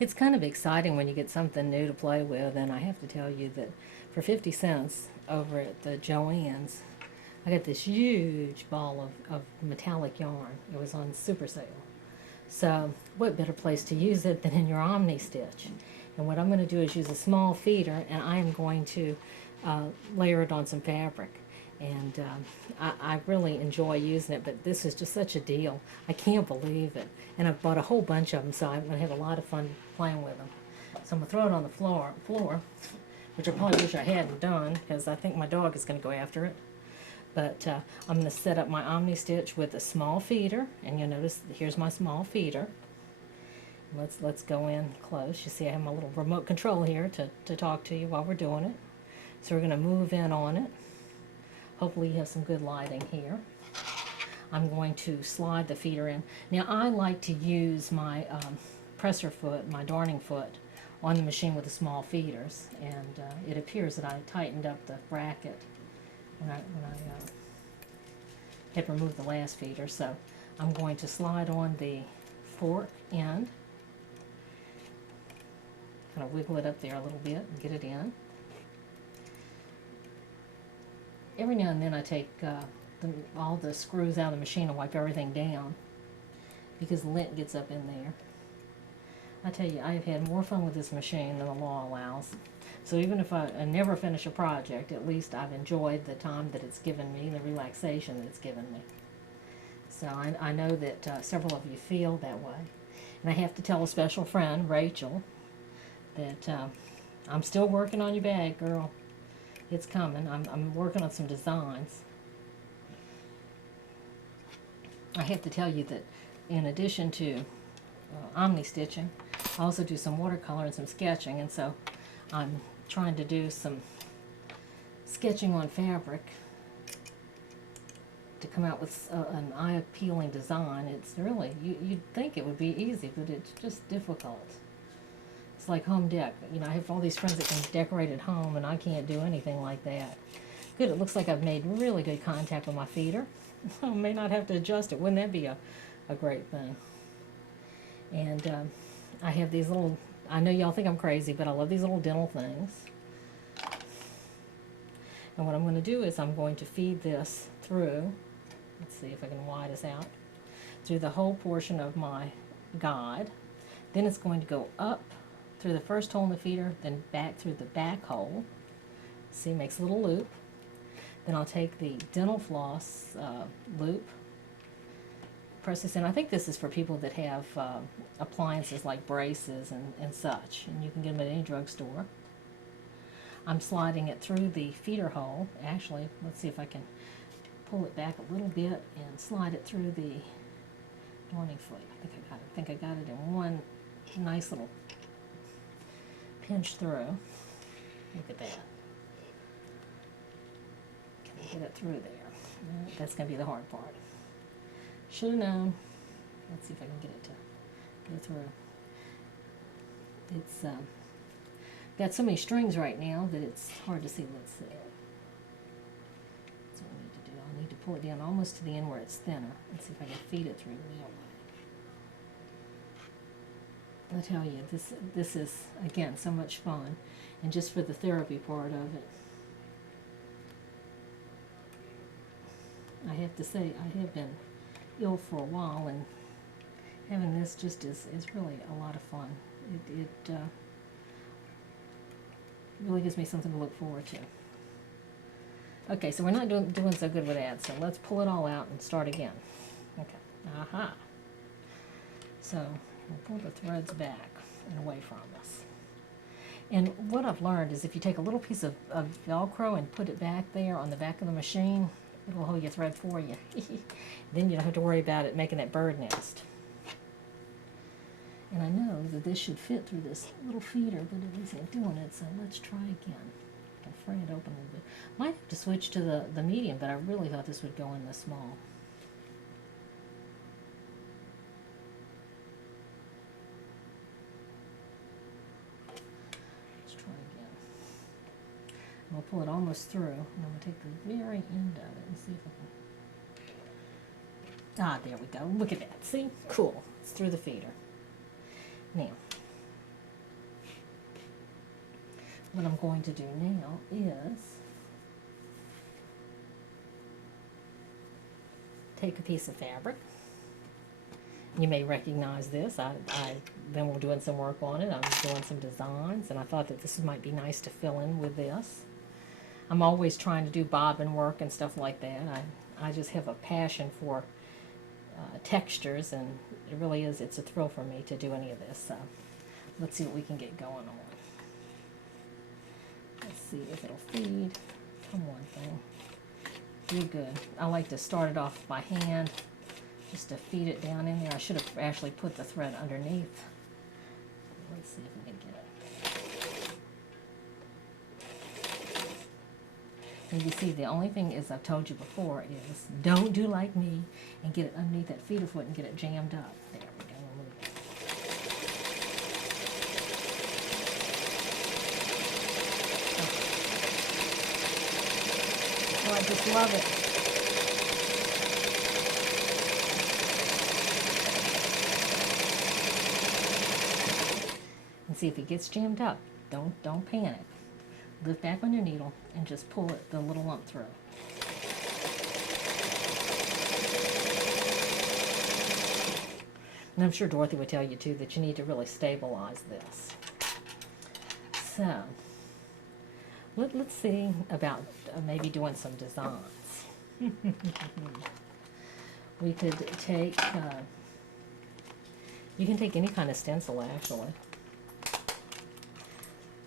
It's kind of exciting when you get something new to play with, and I have to tell you that for 50 cents over at the Joann's, I got this huge ball of metallic yarn. It was on super sale. So, what better place to use it than in your Omni Stitch? And what I'm going to do is use a small feeder, and I am going to layer it on some fabric. And I really enjoy using it, but this is just such a deal. I can't believe it. And I've bought a whole bunch of them, so I'm going to have a lot of fun playing with them. So I'm going to throw it on the floor, which I probably wish I hadn't done, because I think my dog is going to go after it. But I'm going to set up my Omni Stitch with a small feeder, and you'll notice here's my small feeder. Let's go in close. You see I have my little remote control here to talk to you while we're doing it. So we're going to move in on it. Hopefully you have some good lighting here. I'm going to slide the feeder in. Now I like to use my presser foot, my darning foot, on the machine with the small feeders, and it appears that I tightened up the bracket when I had removed the last feeder. So I'm going to slide on the fork end, kind of wiggle it up there a little bit and get it in. Every now and then I take all the screws out of the machine and wipe everything down because the lint gets up in there. I tell you, I've had more fun with this machine than the law allows. So even if I never finish a project, at least I've enjoyed the time that it's given me, the relaxation that it's given me. So I know that several of you feel that way. And I have to tell a special friend, Rachel, that I'm still working on your bag, girl. It's coming. I'm working on some designs. I have to tell you that in addition to Omni stitching, I also do some watercolor and some sketching, and so I'm trying to do some sketching on fabric to come out with an eye-appealing design. It's really, you'd think it would be easy, but it's just difficult. It's like home dec. You know, I have all these friends that can decorate at home, and I can't do anything like that. Good, it looks like I've made really good contact with my feeder. I may not have to adjust it. Wouldn't that be a great thing? And I have these little, I know y'all think I'm crazy, but I love these little dental things. And what I'm going to do is I'm going to feed this through, let's see if I can wide this out, through the whole portion of my guide. Then it's going to go up through the first hole in the feeder, then back through the back hole. See, it makes a little loop. Then I'll take the dental floss loop, press this in. I think this is for people that have appliances like braces and such, and you can get them at any drugstore. I'm sliding it through the feeder hole. Actually, let's see if I can pull it back a little bit and slide it through the darning foot. I think I got it in one nice little pinch through. Look at that. Can I get it through there? That's going to be the hard part. Should have known. Let's see if I can get it to go through. It's got so many strings right now that it's hard to see. Let's see. That's what I need to do. I'll need to pull it down almost to the end where it's thinner. Let's see if I can feed it through that way. I tell you, this is, again, so much fun, and just for the therapy part of it. I have to say, I have been ill for a while, and having this just is really a lot of fun. It really gives me something to look forward to. Okay, so we're not doing so good with that, so let's pull it all out and start again. Okay, aha. So we'll pull the threads back and away from us. And what I've learned is if you take a little piece of Velcro and put it back there on the back of the machine, it'll hold your thread for you. Then you don't have to worry about it making that bird nest. And I know that this should fit through this little feeder, but it isn't doing it, so let's try again. I'll fray it open a little bit. Might have to switch to the medium, but I really thought this would go in the small. I'll pull it almost through, and I'm going to take the very end of it and see if I can... Ah, there we go. Look at that. See? Cool. It's through the feeder. Now, what I'm going to do now is take a piece of fabric. You may recognize this. I've been doing some work on it. I'm doing some designs, and I thought that this might be nice to fill in with this. I'm always trying to do bobbin work and stuff like that. I just have a passion for textures, and it really is, it's a thrill for me to do any of this. So let's see what we can get going on. Let's see if it'll feed. Come on, thing. You're good. I like to start it off by hand, just to feed it down in there. I should have actually put the thread underneath. Let's see if we can get it. And you see, the only thing is, I've told you before, is don't do like me and get it underneath that feeder foot and get it jammed up. There we go. Oh, I just love it. And see, if it gets jammed up, don't panic. Lift back on your needle and just pull it, the little lump through. And I'm sure Dorothy would tell you too that you need to really stabilize this. So let's see about maybe doing some designs. We could take, you can take any kind of stencil actually,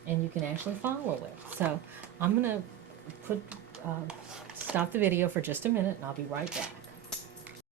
and you can actually follow it. So I'm going to stop the video for just a minute, and I'll be right back.